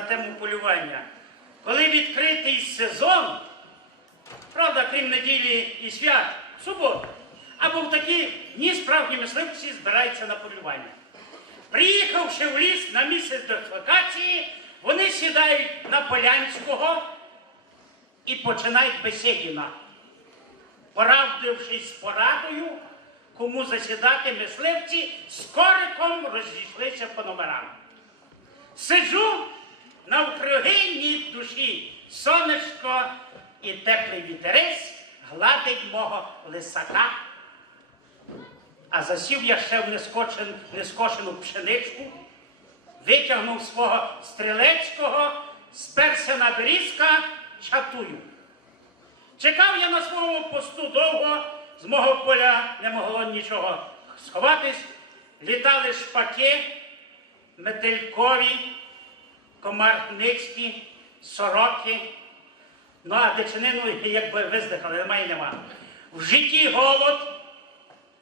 на тему полювання. Коли відкритий сезон, правда, крім неділі і свят, суботу, або в такі дні справжні мисливці збираються на полювання. Приїхавши в ліс на місце дислокації, вони сідають на Полянського і починають бесідіна. Порадившись з порадою, кому засідати мисливці, з кориком розійшлися по номерам. Сиджу навкруги ні душі, сонечко і теплий вітерець гладить мого лисака. А засів я ще в нескочен, нескошену пшеничку, витягнув свого стрілецького, сперся на берізка, чатую. Чекав я на своєму посту довго, з мого поля не могло нічого сховатись. Літали шпаки, метелькові, комарницькі, сороки. Ну, а дичинину якби виздихали, немає і нема. В житті голод,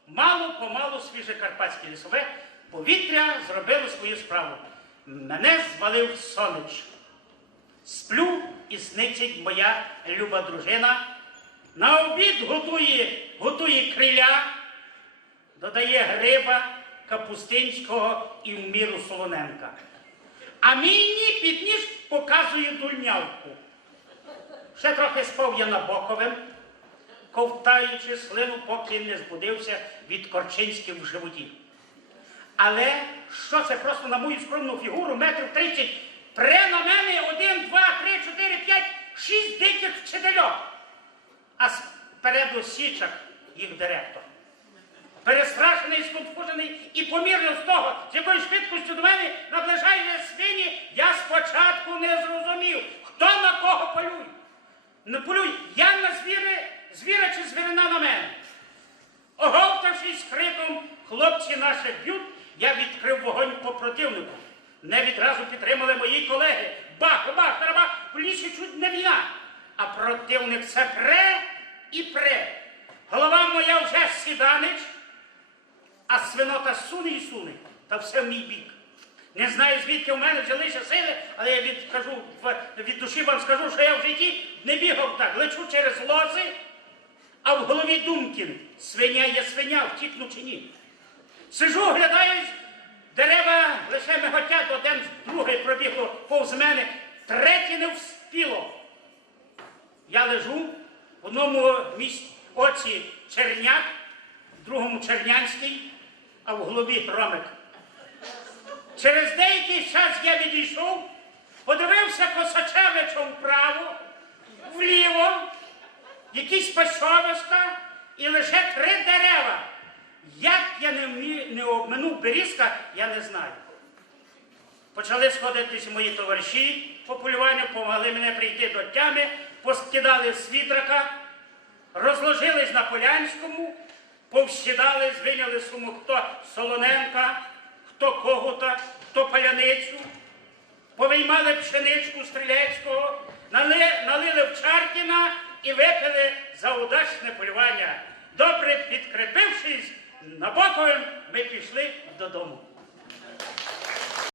мало помалу свіже карпатське лісове повітря зробило свою справу. Мене звалив сонич. Сплю і сниться моя люба дружина. На обід готує, готує криля, додає гриба, капустинського і в міру солоненка. А мені під ніж показує дульнявку. Ще трохи спав я на боковим, ковтаючи слину, поки не збудився від корчинських в животі. Але що це просто на мою скромну фігуру, метрів 30, пре на мене один, два, три, чотири, п'ять, шість диких вчительок. А спереду січах їх директор. Перестрашений, сконфужений і помірно з того, з якою швидкістю до мене спочатку не зрозумів, хто на кого полює. Не полюй, я на звіри, звіра чи звірина на мене. Оговтавшись криком, хлопці наші б'ють, я відкрив вогонь по противнику. Не відразу підтримали мої колеги. Бах, бах, тарабах, в лісі чуть не війна. А противник це пре і пре. Голова моя вже сіданич, а свинота суне і суне, та все в мій бік. Не знаю, звідки в мене взялися сили, але я відкажу, від душі вам скажу, що я в житті не бігав так. Лечу через лози, а в голові думкін. Свиня є свиня, втікну чи ні. Сижу, глядаюсь, дерева лише миготять, один другий пробігло повз мене, третє не вспіло. Я лежу, в одному місці оці черняк, в другому чернянський, а в голові громик. Через деякий час я відійшов, подивився Косачевича вправо, вліво, якісь пасовиська і лише три дерева. Як я не, не обминув берізка, я не знаю. Почали сходитися мої товариші по полюванню, помогли мене прийти до тями, поскидали з свідрака, розложились на Полянському, повсідали, звиняли суму хто Солоненка, хто Когута, хто Паляницю, повиймали пшеничку стрілецького, налили, в Чаркіна і випили за удачне полювання. Добре підкріпившись, на боковим ми пішли додому.